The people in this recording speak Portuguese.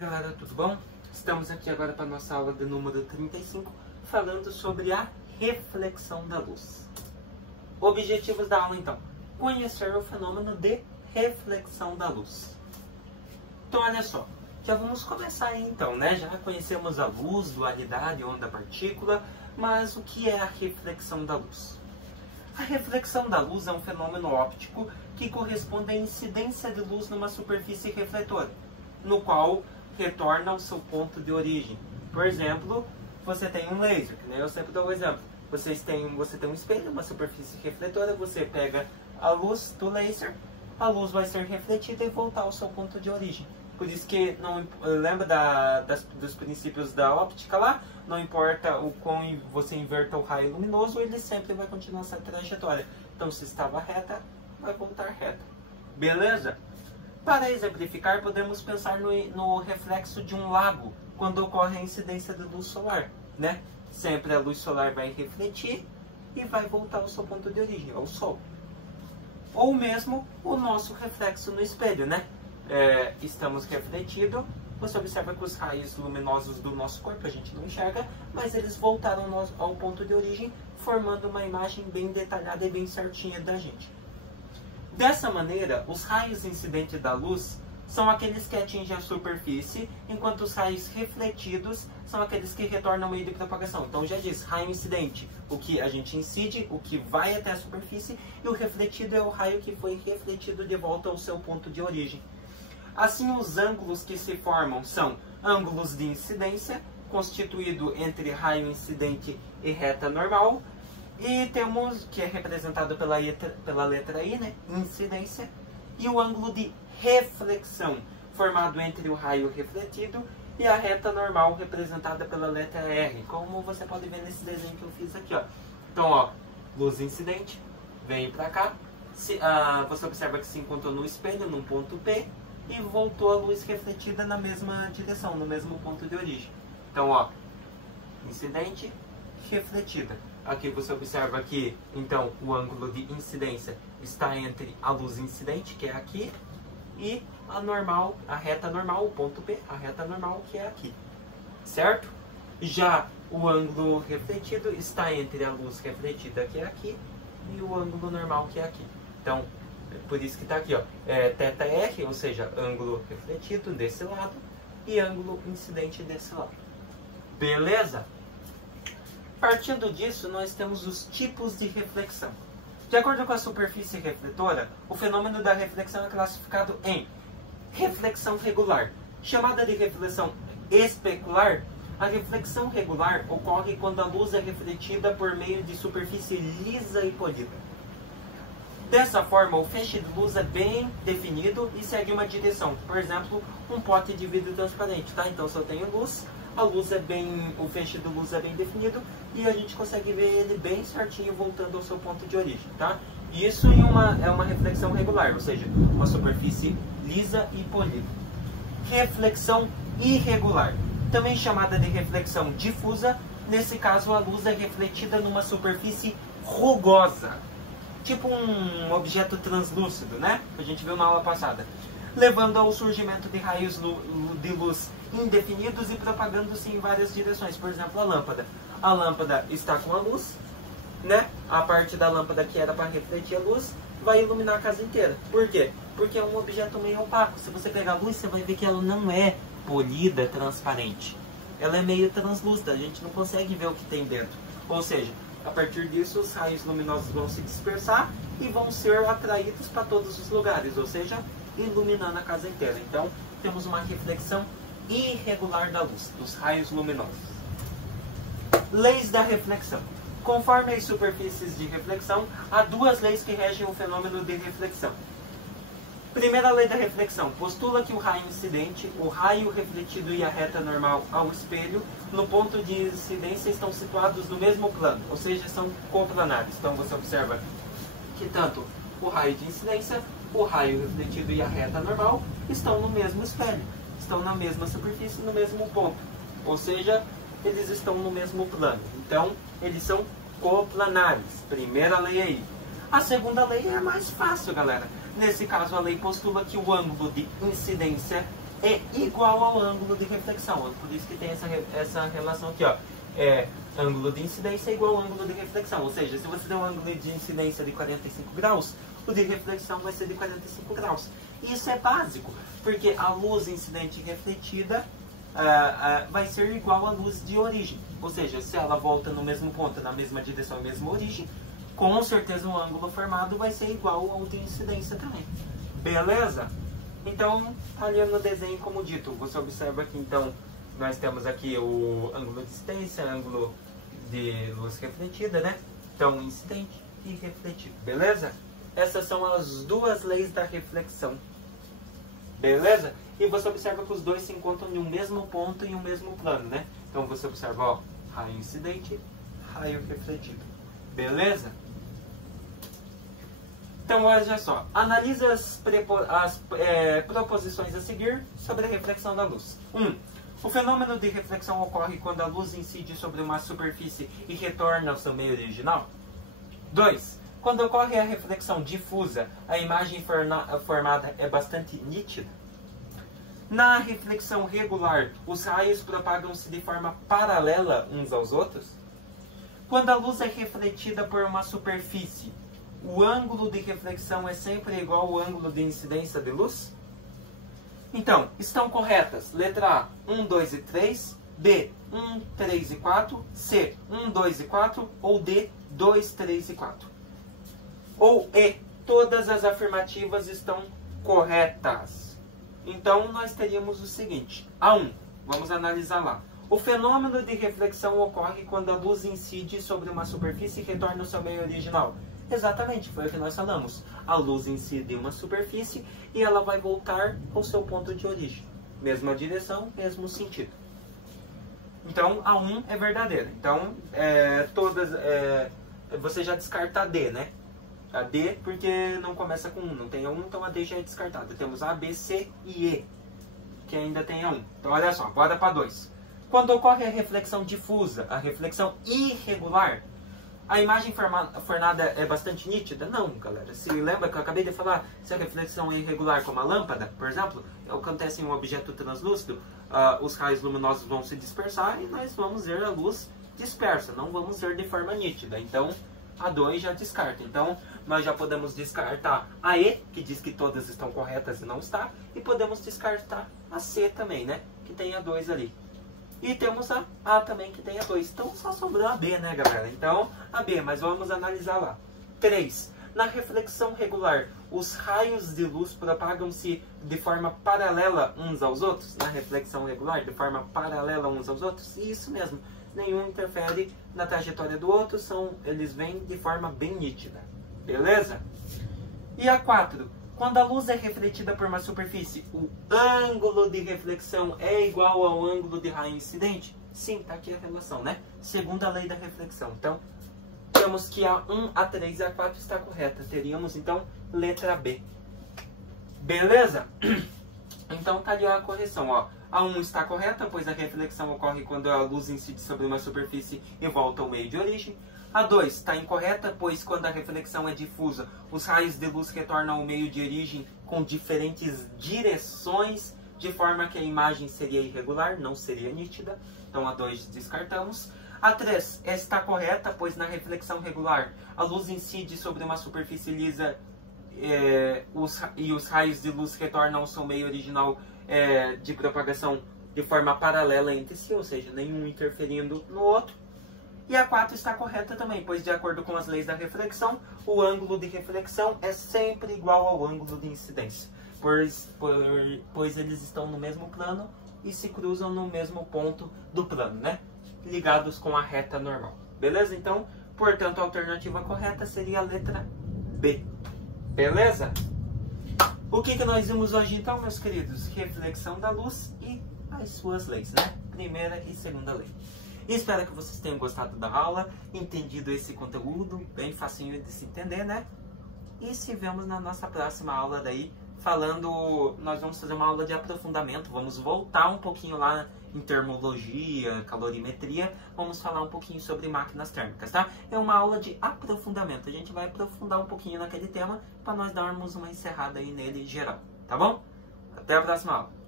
Galera, tudo bom? Estamos aqui agora para a nossa aula de número 35, falando sobre a reflexão da luz. Objetivos da aula, então: conhecer o fenômeno de reflexão da luz. Então, olha só, já vamos começar aí então, né? Já conhecemos a luz, dualidade, onda, partícula, mas o que é a reflexão da luz? A reflexão da luz é um fenômeno óptico que corresponde à incidência de luz numa superfície refletora, no qual retorna ao seu ponto de origem. Por exemplo, você tem um laser, que nem eu sempre dou o exemplo. Você tem um espelho, uma superfície refletora, você pega a luz do laser, a luz vai ser refletida e voltar ao seu ponto de origem. Por isso que, não lembra dos princípios da óptica lá? Não importa o quão você inverta o raio luminoso, ele sempre vai continuar essa trajetória. Então, se estava reta, vai voltar reta. Beleza? Para exemplificar, podemos pensar no reflexo de um lago, quando ocorre a incidência de luz solar, né? Sempre a luz solar vai refletir e vai voltar ao seu ponto de origem, ao Sol. Ou mesmo o nosso reflexo no espelho, né? Estamos refletidos, você observa que os raios luminosos do nosso corpo a gente não enxerga, mas eles voltaram ao ponto de origem, formando uma imagem bem detalhada e bem certinha da gente. Dessa maneira, os raios incidentes da luz são aqueles que atingem a superfície, enquanto os raios refletidos são aqueles que retornam ao meio de propagação. Então já diz, raio incidente, o que a gente incide, o que vai até a superfície, e o refletido é o raio que foi refletido de volta ao seu ponto de origem. Assim, os ângulos que se formam são ângulos de incidência, constituído entre raio incidente e reta normal, e temos, que é representado pela letra I, né? Incidência, e o ângulo de reflexão, formado entre o raio refletido e a reta normal, representada pela letra R, como você pode ver nesse desenho que eu fiz aqui, ó. Então, ó, luz incidente, vem para cá, você observa que se encontrou no espelho, num ponto P, e voltou a luz refletida na mesma direção, no mesmo ponto de origem. Então, ó, incidente, refletida. Aqui você observa que, então, o ângulo de incidência está entre a luz incidente, que é aqui, e a reta normal, o ponto P, a reta normal, que é aqui. Certo? Já o ângulo refletido está entre a luz refletida, que é aqui, e o ângulo normal, que é aqui. Então, por isso que está aqui, ó, θr, ou seja, ângulo refletido desse lado, e ângulo incidente desse lado. Beleza? Partindo disso, nós temos os tipos de reflexão. De acordo com a superfície refletora, o fenômeno da reflexão é classificado em reflexão regular. Chamada de reflexão especular, a reflexão regular ocorre quando a luz é refletida por meio de superfície lisa e polida. Dessa forma, o feixe de luz é bem definido e segue uma direção. Por exemplo, um pote de vidro transparente, tá? Então, se eu tenho luz, o feixe de luz é bem definido e a gente consegue ver ele bem certinho voltando ao seu ponto de origem, tá? Isso é uma reflexão regular, ou seja, uma superfície lisa e polida. Reflexão irregular, também chamada de reflexão difusa. Nesse caso, a luz é refletida numa superfície rugosa, tipo um objeto translúcido, né? Que a gente viu na aula passada, levando ao surgimento de raios de luz indefinidos e propagando-se em várias direções. Por exemplo, a lâmpada. A lâmpada está com a luz, né? A parte da lâmpada que era para refletir a luz vai iluminar a casa inteira. Por quê? Porque é um objeto meio opaco. Se você pegar a luz, você vai ver que ela não é polida, transparente. Ela é meio translúcida, a gente não consegue ver o que tem dentro. Ou seja, a partir disso, os raios luminosos vão se dispersar e vão ser atraídos para todos os lugares, ou seja, iluminando a casa inteira. Então, temos uma reflexão irregular da luz, dos raios luminosos. Leis da reflexão. Conforme as superfícies de reflexão, há duas leis que regem o fenômeno de reflexão. Primeira lei da reflexão postula que o raio incidente, o raio refletido e a reta normal ao espelho, no ponto de incidência, estão situados no mesmo plano, ou seja, são coplanares. Então você observa que tanto o raio de incidência, o raio refletido e a reta normal estão no mesmo espelho, estão na mesma superfície, no mesmo ponto, ou seja, eles estão no mesmo plano. Então, eles são coplanares. Primeira lei aí. A segunda lei é mais fácil, galera. Nesse caso, a lei postula que o ângulo de incidência é igual ao ângulo de reflexão. Por isso que tem essa relação aqui, ó. Ângulo de incidência é igual ao ângulo de reflexão. Ou seja, se você der um ângulo de incidência de 45 graus, o de reflexão vai ser de 45 graus. Isso é básico, porque a luz incidente e refletida vai ser igual à luz de origem. Ou seja, se ela volta no mesmo ponto, na mesma direção e mesma origem, com certeza o ângulo formado vai ser igual ao de incidência também. Beleza? Então, ali no desenho, como dito, você observa que então nós temos aqui o ângulo de incidência, ângulo de luz refletida, né? Então, incidente e refletido. Beleza? Essas são as duas leis da reflexão. Beleza? E você observa que os dois se encontram em um mesmo ponto e um mesmo plano, né? Então você observa, ó, raio incidente, raio refletido. Beleza? Então olha só, analise as proposições a seguir sobre a reflexão da luz. 1. O fenômeno de reflexão ocorre quando a luz incide sobre uma superfície e retorna ao seu meio original. 2. Quando ocorre a reflexão difusa, a imagem formada é bastante nítida. Na reflexão regular, os raios propagam-se de forma paralela uns aos outros. Quando a luz é refletida por uma superfície, o ângulo de reflexão é sempre igual ao ângulo de incidência de luz? Então, estão corretas. Letra A, 1, 2 e 3. B, 1, 3 e 4. C, 1, 2 e 4. Ou D, 2, 3 e 4. Ou E, todas as afirmativas estão corretas. Então, nós teríamos o seguinte. A1, vamos analisar lá. O fenômeno de reflexão ocorre quando a luz incide sobre uma superfície e retorna ao seu meio original. Exatamente, foi o que nós falamos. A luz incide em uma superfície e ela vai voltar ao seu ponto de origem. Mesma direção, mesmo sentido. Então, a 1 é verdadeira. Então, você já descarta a D, né? A D porque não começa com 1, não tem a 1, então a D já é descartada. Temos A, B, C e E, que ainda tem a 1. Então, olha só, bora para 2. Quando ocorre a reflexão difusa, a reflexão irregular, a imagem formada é bastante nítida? Não, galera. Se lembra que eu acabei de falar, se a reflexão é irregular como a lâmpada, por exemplo, acontece em um objeto translúcido, os raios luminosos vão se dispersar e nós vamos ver a luz dispersa, não vamos ver de forma nítida. Então, a 2 já descarta. Então, nós já podemos descartar a E, que diz que todas estão corretas e não está, e podemos descartar a C também, né? Que tem a 2 ali. E temos a A também, que tem a 2. Então, só sobrou a B, né, galera? Então, a B, mas vamos analisar lá. 3. Na reflexão regular, os raios de luz propagam-se de forma paralela uns aos outros? Na reflexão regular, de forma paralela uns aos outros? Isso mesmo. Nenhum interfere na trajetória do outro, eles vêm de forma bem nítida. Beleza? E a 4. Quando a luz é refletida por uma superfície, o ângulo de reflexão é igual ao ângulo de raio incidente? Sim, está aqui a relação, né? Segunda lei da reflexão. Então, temos que a 1, a 3 e a 4 está correta. Teríamos, então, letra B. Beleza? Então, está ali a correção, ó. A 1 está correta, pois a reflexão ocorre quando a luz incide sobre uma superfície e volta ao meio de origem. A 2 está incorreta, pois quando a reflexão é difusa, os raios de luz retornam ao meio de origem com diferentes direções, de forma que a imagem seria irregular, não seria nítida. Então a 2 descartamos. A 3 está correta, pois na reflexão regular, a luz incide sobre uma superfície lisa e os raios de luz retornam ao seu meio original de propagação de forma paralela entre si, ou seja, nenhum interferindo no outro. E a 4 está correta também, pois de acordo com as leis da reflexão, o ângulo de reflexão é sempre igual ao ângulo de incidência, pois eles estão no mesmo plano e se cruzam no mesmo ponto do plano, né? Ligados com a reta normal. Beleza? Então, portanto, a alternativa correta seria a letra B. Beleza? O que nós vimos hoje então, meus queridos? Reflexão da luz e as suas leis, né? Primeira e segunda lei. Espero que vocês tenham gostado da aula, entendido esse conteúdo, bem facinho de se entender, né? E se vemos na nossa próxima aula daí, nós vamos fazer uma aula de aprofundamento, vamos voltar um pouquinho lá em termologia, calorimetria, vamos falar um pouquinho sobre máquinas térmicas, tá? É uma aula de aprofundamento, a gente vai aprofundar um pouquinho naquele tema para nós darmos uma encerrada aí nele geral, tá bom? Até a próxima aula!